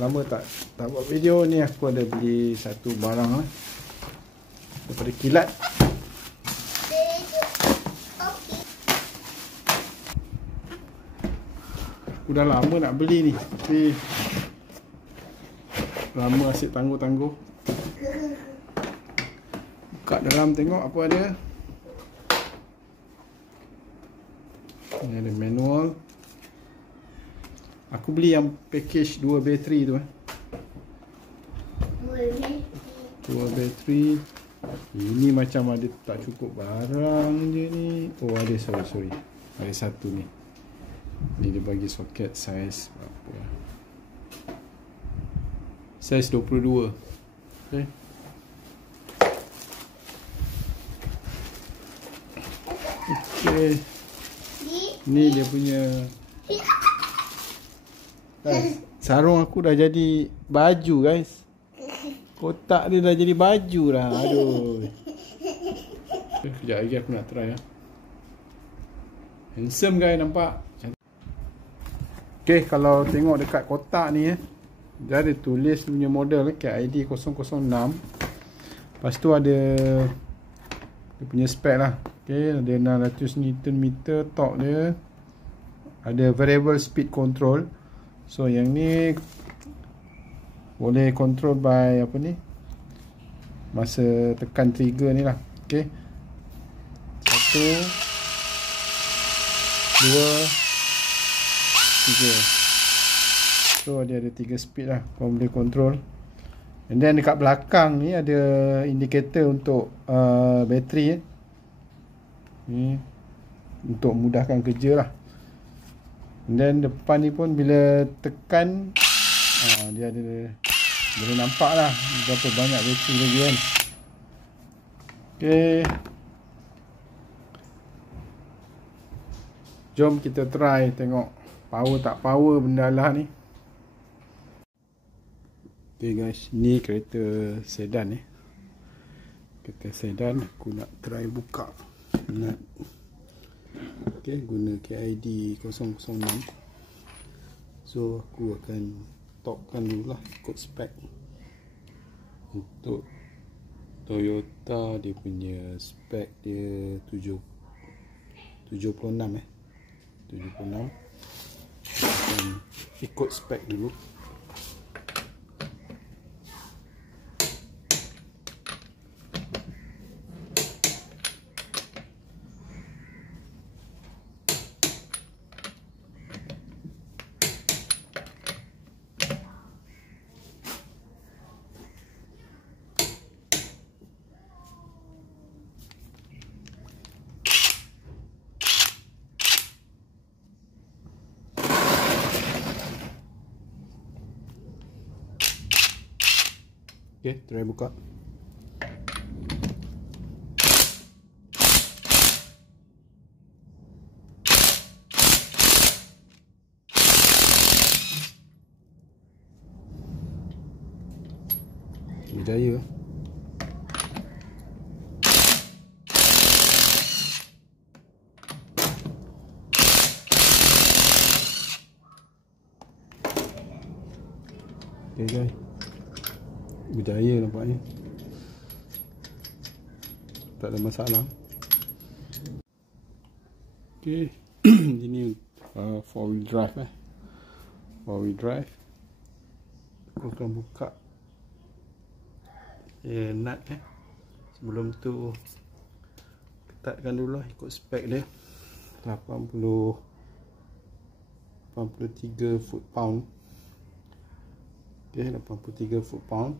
Lama tak buat video ni. Aku ada beli satu barang lah daripada Keelat. Aku dah lama nak beli ni, tapi lama asyik tangguh-tangguh. Buka dalam tengok apa ada. Ni ada manual. Aku beli yang package 2 bateri tu. 2 bateri. Ini macam ada tak cukup barang je ni. Oh ada, sorry. Ada satu ni. Ni dia bagi soket saiz berapa? Saiz 22. Okay. Okay. Ni dia punya. Sarung aku dah jadi baju, guys. Kotak dia dah jadi baju dah. Aduh. Sekejap lagi aku nak try lah. Handsome guys, nampak? Okay, kalau tengok dekat kotak ni dia ada tulis punya model KID006. Lepas tu ada dia punya spek lah. Okay, ada 600 Nm torque dia. Ada variable speed control. So yang ni boleh control by apa ni, masa tekan trigger ni lah. Okay, 1, 2, 3. So dia ada 3 speed lah, kau boleh control. And then dekat belakang ni ada indikator untuk bateri ni, untuk mudahkan kerja lah. And then depan ni pun bila tekan dia ada, boleh nampak lah berapa banyak bateri lagi kan. Okay, jom kita try tengok power tak power benda lah ni. Okay guys, ni kereta sedan kereta sedan. Aku nak try buka. Okay, guna KID006. So aku akan topkan dulu lah, ikut spek. Untuk Toyota dia punya spek dia 76 76. Akan ikut spek dulu. Okay, try buka. Berjaya. Okay guys, berjaya nampaknya, tak ada masalah. Okay. Ini 4-wheel drive 4-wheel drive. Aku akan buka nut sebelum tu ketatkan dulu lah, ikut spek dia 83 foot-pound. Okay, 83 foot-pound.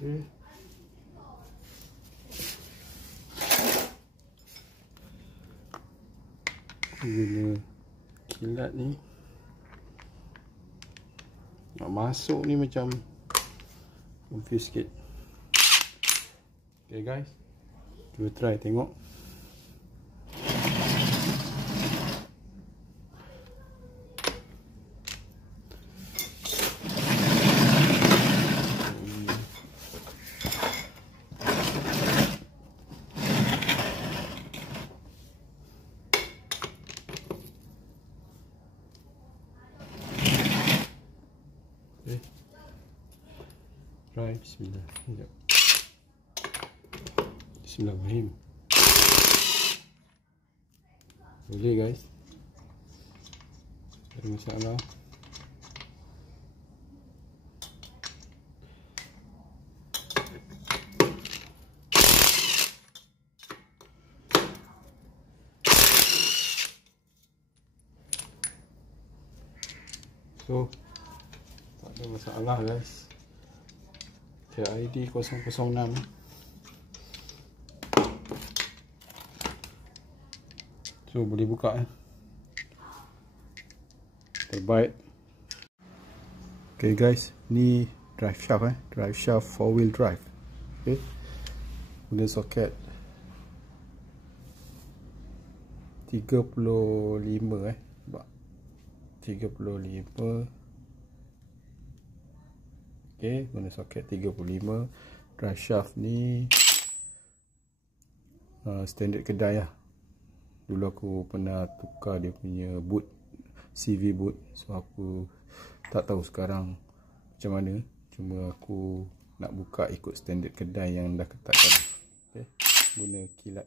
Okay. Guna Keelat ni nak masuk ni macam confuse sikit. Okay guys, Cuba try tengok. Try, bismillah. Bismillahirrahmanirrahim. Boleh guys. Tak ada masalah. So, tak ada masalah guys. KID 006. So boleh buka terbaik. Okay guys, ni drive shaft drive shaft 4-wheel drive. Okay, guna soket 35 35. Okay, guna soket 35. Drive shaft ni standard kedai lah. Dulu aku pernah tukar dia punya boot, CV boot. So aku tak tahu sekarang macam mana. Cuma aku nak buka ikut standard kedai yang dah ketatkan. Okay, guna kilat.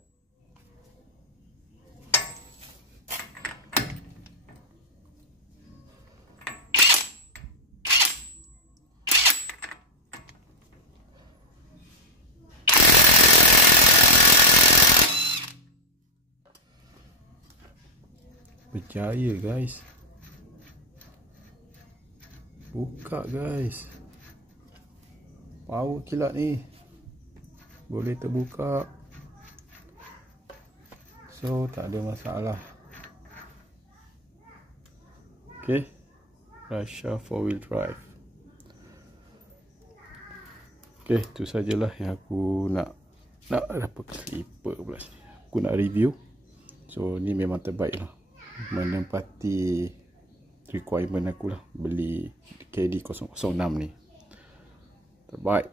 Berjaya guys. Buka guys. Power kilat ni. Boleh terbuka. So tak ada masalah. Okay, Russia 4-wheel drive. Okay, tu sajalah yang aku nak apa slipper pula. Aku nak review. So ni memang terbaik lah, menempati requirement aku lah beli KID 006 ni. Terbaik.